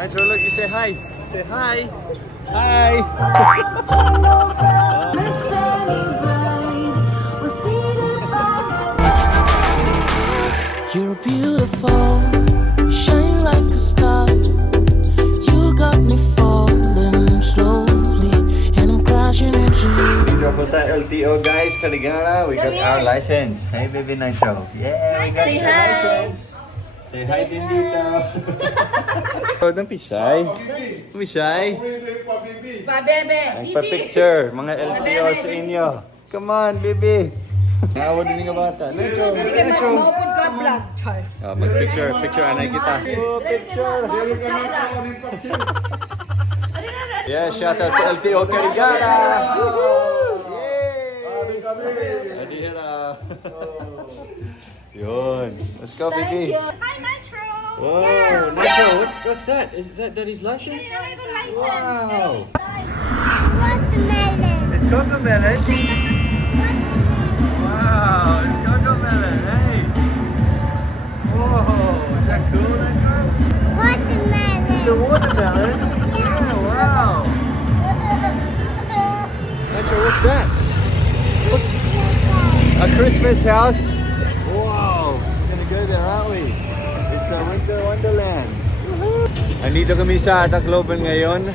Nitro, look, you say hi. Say hi. Hi. You're beautiful, shine like a star. You got me falling slowly, and I'm crashing into you. Nitro po sa LTO guys, Kaligara. We got our license. Hey baby Nitro. Yeah, we got Say your hi. license. Say hi din dito. Oh, don't be shy. Don't be shy. Pa-picture, mga LTO sa inyo. Come on, baby. Nawa din nga bata. Nitro. Maupod ka vlog, Charles. Oh, mag-picture. Picture, anay kita. Oh, picture. Yeah, shout out to LTO Kaligara. Yay! Adira. Yun. Let's go, baby. Hi, Nitro. Whoa, Nitro, what's that? Is that Daddy's license? Wow. Watermelon. It's Cocomelon. Wow, it's Cocomelon. Hey. Whoa, is that cool, Nitro? Watermelon. It's a watermelon. Yeah, wow. Nitro, what's that? What's a Christmas house? Wow, we're gonna go there, aren't we? It's a Winter Wonderland. Andito kami sa Tacloban ngayon.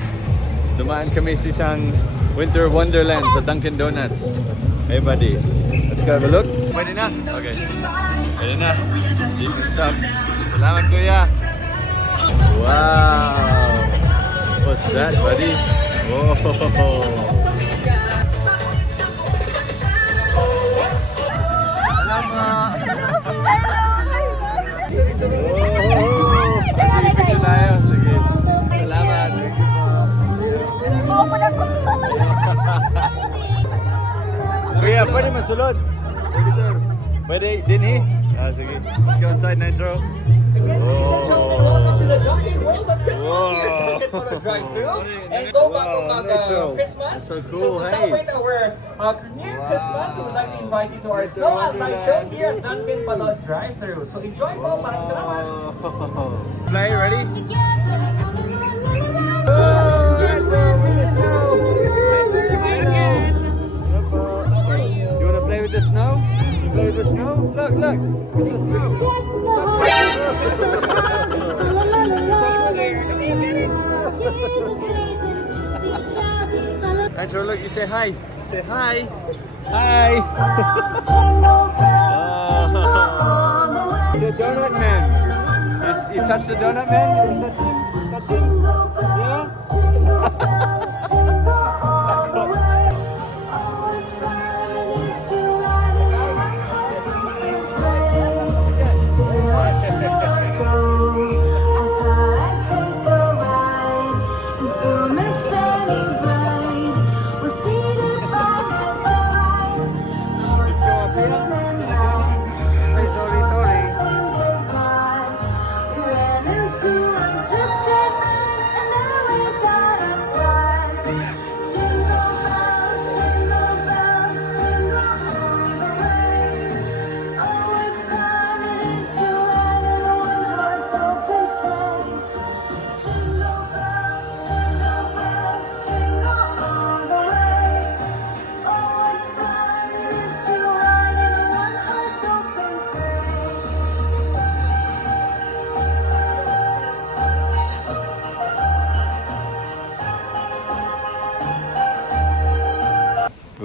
Dumaan kami sa isang Winter Wonderland sa Dunkin' Donuts. Hey buddy, let's go have a look. Pwede na? Okay. Pwede na. Stop. Salamat kuya. Wow. What's that buddy? Whoa. Sige, picture tayo. Sige. Salamat. Kuya, pwede masulod? Pwede, sir. Pwede, din eh? Ah, sige. Let's go inside, Nitro. Welcome to the Dunkin' World of Christmas here at Dunkin' for the drive-thru. And go back on Christmas. So cool, to hey. celebrate our near Christmas, we would like to invite you to our Snow at Night show here at Dunkin' Palod drive-thru. So enjoy po, maraming salamat. Play, ready? You want to play with the snow? You play with the snow? Look, look. It's the snow. Nitro, look, you say hi. Say hi. Hi. The donut man. You touch the donut man? You touch him? Yeah?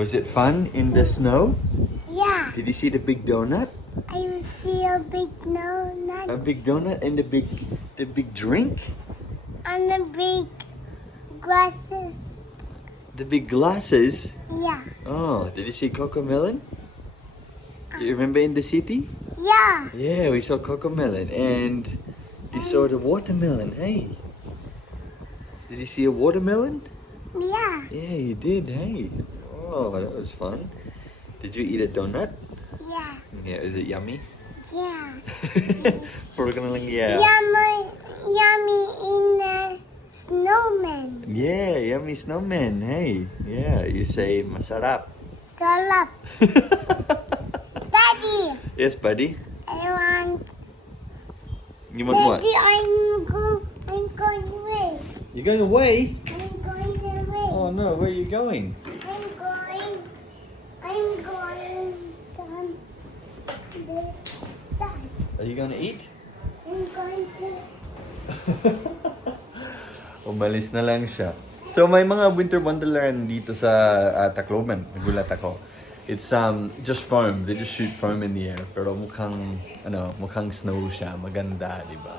Was it fun in the snow? Yeah. Did you see the big donut? I will see a big donut A big donut and the big drink? and the big glasses. The big glasses? Yeah. Oh, did you see Cocomelon? Do you remember in the city? Yeah. Yeah, we saw Cocomelon and you saw the watermelon. Hey, did you see a watermelon? Yeah. Yeah, you did. Hey, oh, that was fun. Did you eat a donut? Yeah. Yeah, is it yummy? Yeah. We're gonna yeah. Yummy in the snowman. Yeah, yummy snowman. Hey, yeah, you say masarap. Sarap. Daddy, Yes, buddy. I want. You want what? Daddy, I'm going You're going away? I'm going away. Oh no, where are you going? I'm going some this that. Are you gonna eat? I'm going to Umalis na lang siya. So may mga Winter Wonderland dito sa Tacloban. Nagulat ako. It's just farm. They just shoot farm in the air. Pero mukhang snow siya. Maganda, di ba?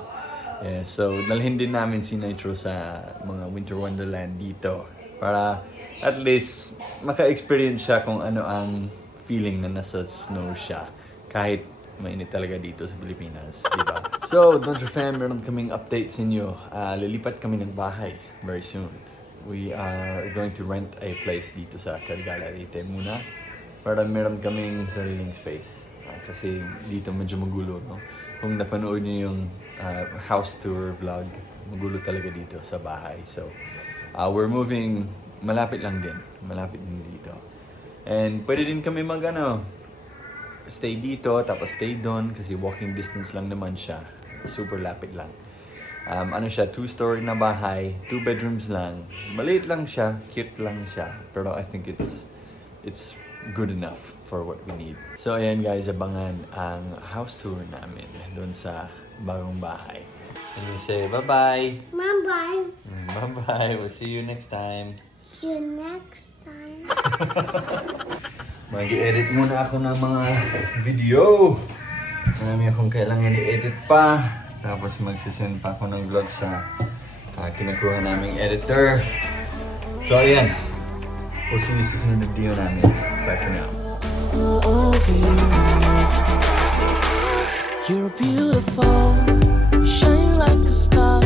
Yeah, so dalhin din namin si Nitro sa mga Winter Wonderland dito. Para at least maka-experience siya kung ano ang feeling na nasa snow siya. Kahit mainit talaga dito sa Pilipinas, di ba? So, Dwantro Fam, meron kaming update sa inyo. Lilipat kami ng bahay very soon. We are going to rent a place dito sa Carigala Rite muna para meron kaming sariling space. Kasi dito medyo magulo, no? Kung napanood niyo yung house tour vlog, magulo talaga dito sa bahay. So, we're moving, malapit lang din. Malapit din dito. And pwede din kami stay dito, tapos stay doon kasi walking distance lang naman siya. Super lapit lang. Siya, 2-story na bahay, 2 bedrooms lang. Maliit lang siya, cute lang siya. Pero I think it's good enough for what we need. So ayan guys, abangan ang house tour namin doon sa bagong bahay. And you say bye-bye. Bye-bye. Bye-bye. We'll see you next time. See you next time. Mag-edit muna ako ng mga video. Marami akong kailangan i-edit pa. Tapos magsisend pa ako ng vlog sa kinakuha naming editor. So ayan. We'll see you sa susunod na video namin. Bye for now. You're beautiful, you shine like a star.